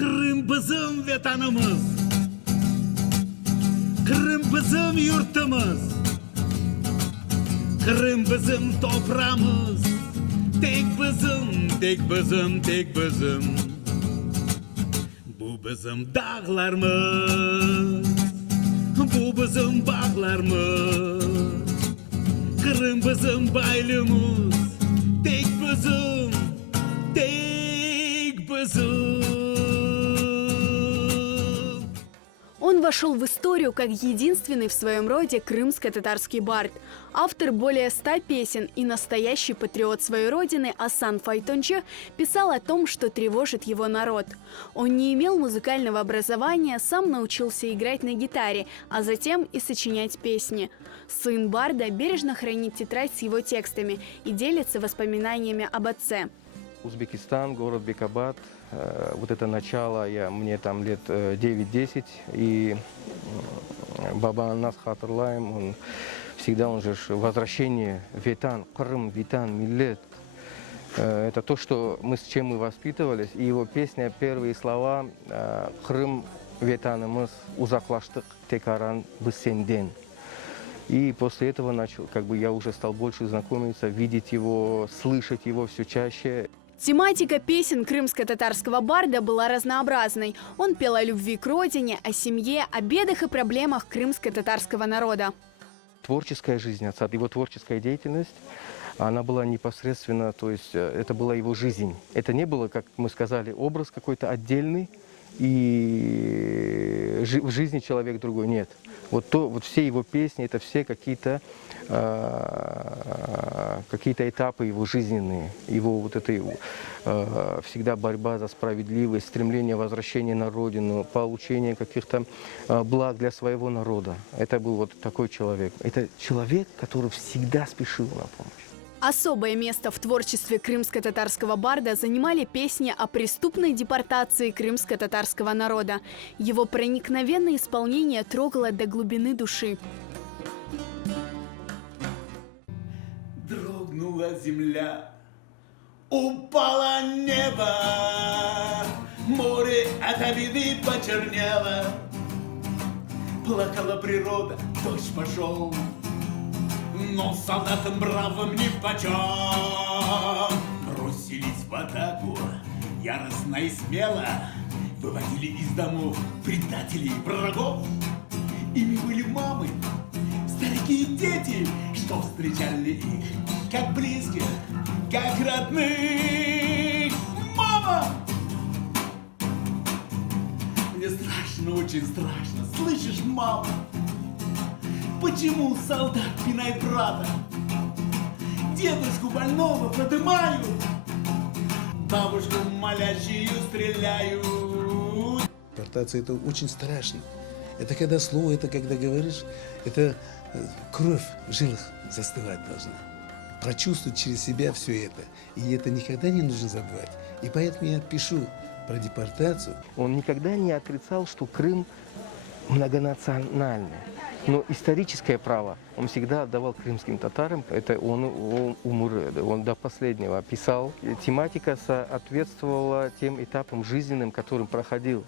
Kırım bizim vatanımız, Kırım bizim yurtumuz, Kırım bizim toprağımız, tek bizim, tek bizim, tek bizim. Bu bizim dağlarımız, bu bizim bağlarımız, Kırım bizim baylığımız, tek bizim, tek bizim. Он вошел в историю как единственный в своем роде крымско-татарский бард, автор более 100 песен и настоящий патриот своей родины Асан Файтонче писал о том, что тревожит его народ. Он не имел музыкального образования, сам научился играть на гитаре, а затем и сочинять песни. Сын барда бережно хранит тетрадь с его текстами и делится воспоминаниями об отце. Узбекистан, город Бекабад. Вот это начало, мне там лет 9-10, и Баба Нас Хатырлаем, он всегда, он же возвращение, Ветан, Крым, Ветан, Миллет. Это то, что с чем мы воспитывались, и его песня, первые слова, Крым, Ветанымыз, Узаклаштык, Текаран, Бысенден. И после этого начал, я уже стал больше знакомиться, видеть его, слышать его все чаще. Тематика песен крымско-татарского барда была разнообразной. Он пел о любви к родине, о семье, о бедах и проблемах крымско-татарского народа. Творческая жизнь отца, его творческая деятельность, она была непосредственно, то есть это была его жизнь. Это не было, как мы сказали, образ какой-то отдельный, и в жизни человек другой. Нет. Вот все его песни, это все какие-то этапы его жизненные, его всегда борьба за справедливость, стремление возвращения на родину, получение каких-то благ для своего народа. Это был вот такой человек. Это человек, который всегда спешил на помощь. Особое место в творчестве крымско-татарского барда занимали песни о преступной депортации крымско-татарского народа. Его проникновенное исполнение трогало до глубины души. Дрогнула земля, упало небо, море от обиды почернело. Плакала природа, дождь пошел, но солдатам бравым нипочем. Бросились в атаку, яростно и смело, выводили из домов предателей, врагов. Ими были мамы, старики и дети, что встречали их, как близких, как родных. Мама! Мне страшно, очень страшно, слышишь, мама? Почему солдат пинает брата? Дедушку больного подымают, бабушку молящую стреляют. Депортация — это очень страшно. Это когда слово, это когда говоришь, это кровь в жилах застывать должна. Прочувствовать через себя все это. И это никогда не нужно забывать. И поэтому я пишу про депортацию. Он никогда не отрицал, что Крым многонациональный. Но историческое право он всегда отдавал крымским татарам. Это он умер, он до последнего писал. Тематика соответствовала тем этапам жизненным, которым проходил.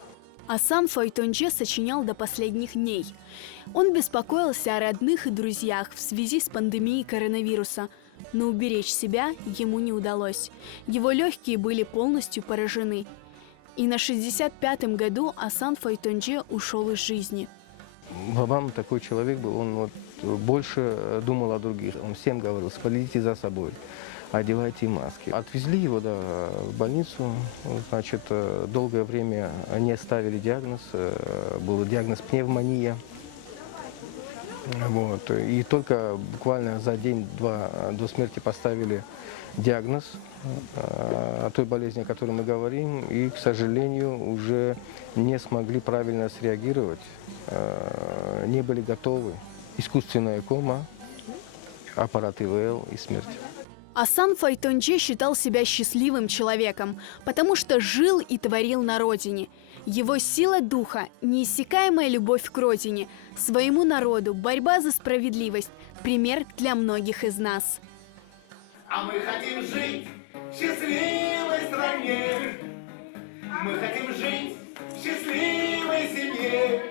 Асан Файтонче сочинял до последних дней. Он беспокоился о родных и друзьях в связи с пандемией коронавируса, но уберечь себя ему не удалось. Его легкие были полностью поражены. И на 65-м году Асан Файтонче ушел из жизни. Бабам такой человек был, он больше думал о других. Он всем говорил: следите за собой, одевайте маски. Отвезли его в больницу, значит, долгое время не ставили диагноз, был диагноз пневмония. Вот. И только буквально за день-два до смерти поставили диагноз о той болезни, о которой мы говорим, и, к сожалению, уже не смогли правильно среагировать, не были готовы. Искусственная кома, аппарат ИВЛ и смерть. Асан Файтонче считал себя счастливым человеком, потому что жил и творил на родине. Его сила духа, неиссякаемая любовь к родине, своему народу, борьба за справедливость – пример для многих из нас. А мы хотим жить в счастливой стране. Мы хотим жить своей семье.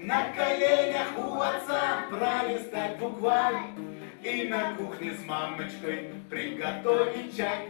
На коленях у отца пролистать букварь и на кухне с мамочкой приготовить чай.